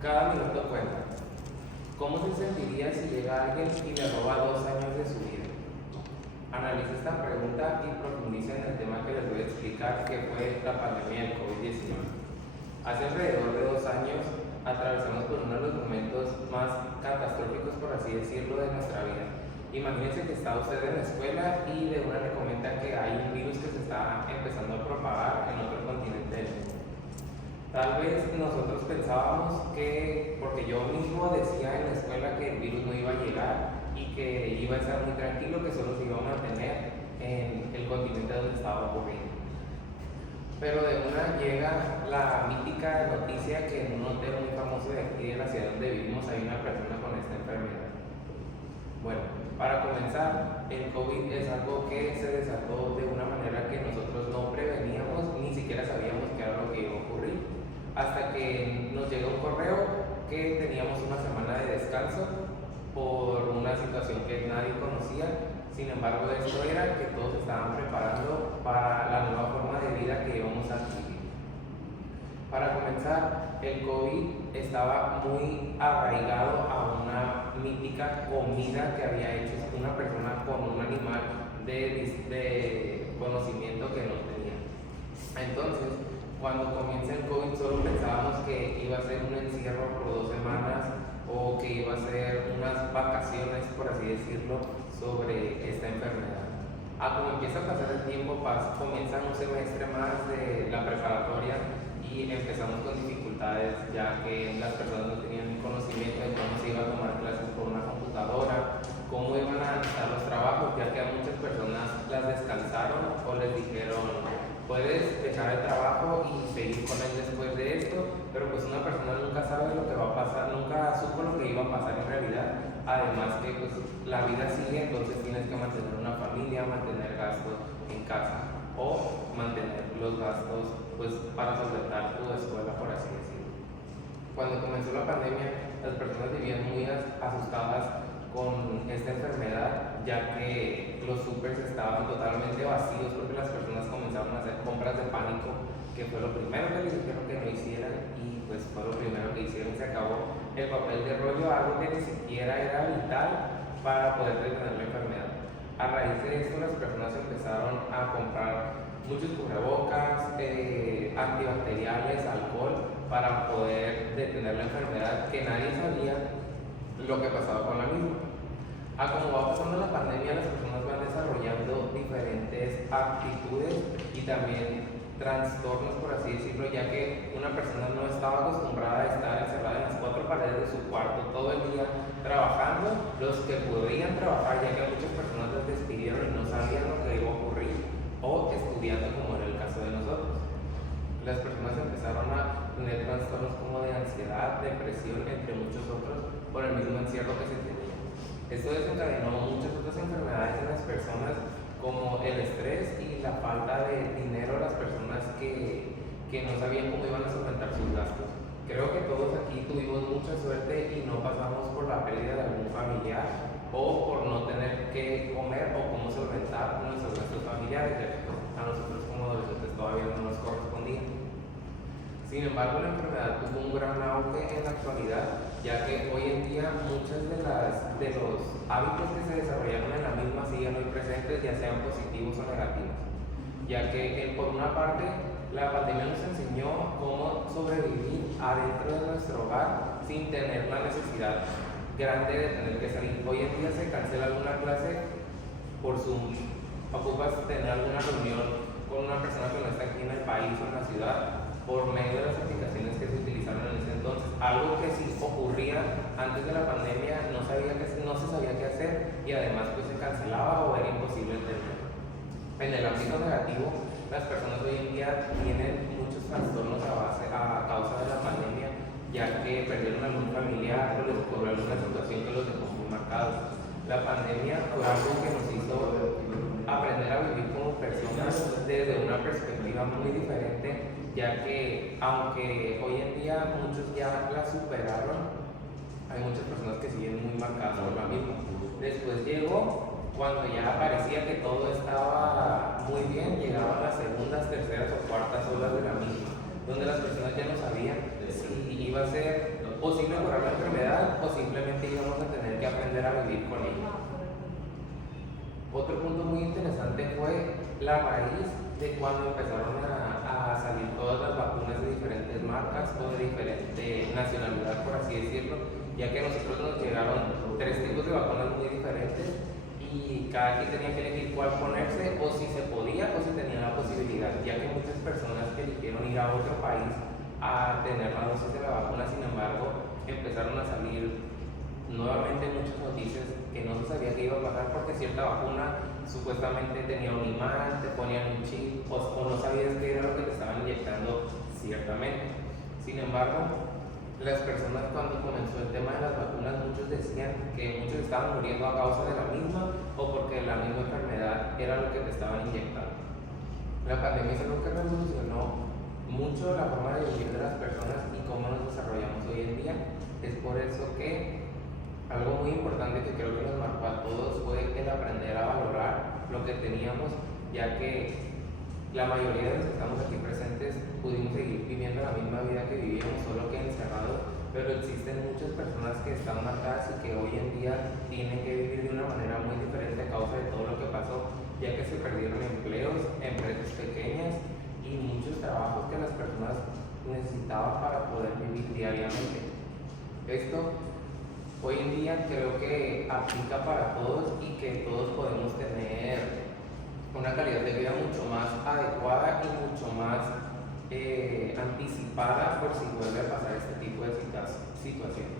Cada minuto cuenta. ¿Cómo se sentiría si llega alguien y le roba 2 años de su vida? Analiza esta pregunta y profundiza en el tema que les voy a explicar, que fue la pandemia del COVID-19. Hace alrededor de 2 años atravesamos por uno de los momentos más catastróficos, por así decirlo, de nuestra vida. Imagínense que está usted en la escuela y de una le comenta que hay un virus que se está empezando a propagar en otro continente del mundo. Tal vez nosotros pensábamos que, porque yo mismo decía en la escuela que el virus no iba a llegar y que iba a estar muy tranquilo, que solo se iba a mantener en el continente donde estaba ocurriendo. Pero de una llega la mítica noticia que en un hotel muy famoso de aquí de la ciudad donde vivimos hay una persona con esta enfermedad. Bueno, para comenzar, el COVID es algo que se desató de una manera que nosotros no preveníamos, ni siquiera sabíamos qué era lo que iba a ocurrir, hasta que nos llegó un correo que teníamos una semana de descanso por una situación que nadie conocía. Sin embargo, esto era que todos estaban preparando para la nueva forma de vida que íbamos a adquirir. Para comenzar, el COVID estaba muy arraigado a una mítica comida que había hecho una persona con un animal de conocimiento que no tenía. Entonces, cuando comienza el COVID, solo pensábamos que iba a ser un encierro por 2 semanas o que iba a ser unas vacaciones, por así decirlo, sobre esta enfermedad. Como empieza a pasar el tiempo, comienza un semestre más de la preparatoria y empezamos con dificultades, ya que las personas no tenían conocimiento de cómo se iba a tomar clases por una computadora, cómo iban a analizar los trabajos, ya que a muchas personas las descansaron o les dijeron: puedes dejar el trabajo y seguir con él después de esto, pero pues una persona nunca sabe lo que va a pasar, nunca supo lo que iba a pasar en realidad. Además que pues la vida sigue, entonces tienes que mantener una familia, mantener gastos en casa o mantener los gastos pues para solventar tu escuela, por así decirlo. Cuando comenzó la pandemia, las personas vivían muy asustadas con esta enfermedad, ya que los supers estaban totalmente vacíos porque las personas comenzaron a hacer compras de pánico, que fue lo primero que les dijeron que no hicieran, y pues fue lo primero que hicieron. Se acabó el papel de rollo, algo que ni siquiera era vital para poder detener la enfermedad. A raíz de esto, las personas empezaron a comprar muchos cubrebocas, antibacteriales, alcohol, para poder detener la enfermedad, que nadie sabía lo que pasaba con la misma. Como va pasando la pandemia, las personas van desarrollando diferentes actitudes y también trastornos, por así decirlo, ya que una persona no estaba acostumbrada a estar encerrada en las 4 paredes de su cuarto todo el día trabajando. Los que podían trabajar, ya que muchas personas las despidieron y no sabían lo que iba a ocurrir, o estudiando, como era el caso de nosotros. Las personas empezaron a tener trastornos como de ansiedad, depresión, entre muchos otros, por el mismo encierro que se tenía. Esto desencadenó muchas otras enfermedades en las personas, como el estrés y la falta de dinero a las personas que no sabían cómo iban a solventar sus gastos. Creo que todos aquí tuvimos mucha suerte y no pasamos por la pérdida de algún familiar o por no tener que comer o cómo solventar nuestros gastos familiares, ya que a nosotros como adolescentes todavía no nos correspondía. Sin embargo, la enfermedad tuvo un gran auge en la actualidad, ya que hoy en día muchos de los hábitos que se desarrollaron en la misma siguen hoy presentes, ya sean positivos o negativos. Ya que por una parte, la pandemia nos enseñó cómo sobrevivir adentro de nuestro hogar sin tener la necesidad grande de tener que salir. Hoy en día se cancela alguna clase por Zoom, ocupas tener alguna reunión con una persona que no está aquí en el país o en la ciudad por medio de las aplicaciones que se utilizaron en ese entonces. Algo que si ocurría antes de la pandemia no se sabía qué hacer, y además pues se cancelaba o era imposible entenderlo. En el ámbito negativo, las personas hoy en día tienen muchos trastornos a causa de la pandemia, ya que perdieron algún familiar o les ocurrió alguna situación que los dejó muy marcados. La pandemia fue algo que nos hizo aprender a vivir como personas desde una perspectiva muy diferente, ya que aunque hoy en día muchos ya la superaron, hay muchas personas que siguen muy marcadas por la misma. Después llegó cuando ya parecía que todo estaba muy bien, llegaban las segundas, terceras o cuartas olas de la misma, donde las personas ya no sabían si iba a ser posible curar la enfermedad o simplemente íbamos a tener que aprender a vivir con ella. Otro punto muy interesante fue la raíz de cuando empezaron a salir todas las vacunas de diferentes marcas o de diferente nacionalidad, por así decirlo, ya que a nosotros nos llegaron 3 tipos de vacunas muy diferentes y cada quien tenía que elegir cuál ponerse o si se podía o si tenía la posibilidad, ya que muchas personas que eligieron ir a otro país a tener la dosis de la vacuna, sin embargo, empezaron a salir nuevamente muchas noticias que no se sabía qué iba a pasar porque cierta vacuna supuestamente tenía un imán, te ponían un chip o no sabías qué era lo que te estaban inyectando ciertamente. Sin embargo, las personas cuando comenzó el tema de las vacunas, muchos decían que muchos estaban muriendo a causa de la misma o porque la misma enfermedad era lo que te estaban inyectando. La pandemia es algo que revolucionó mucho la forma de vivir de las personas y cómo nos desarrollamos hoy en día. Es por eso que algo muy importante que creo que nos marcó a todos fue el aprender a valorar lo que teníamos, ya que la mayoría de los que estamos aquí presentes pudimos seguir viviendo la misma vida que vivíamos, solo que encerrados, pero existen muchas personas que están marcadas y que hoy en día tienen que vivir de una manera muy diferente a causa de todo lo que pasó, ya que se perdieron empleos, empresas pequeñas y muchos trabajos que las personas necesitaban para poder vivir diariamente. Esto hoy en día creo que aplica para todos y que todos podemos tener una calidad de vida mucho más adecuada y mucho más anticipada por si vuelve a pasar este tipo de situaciones.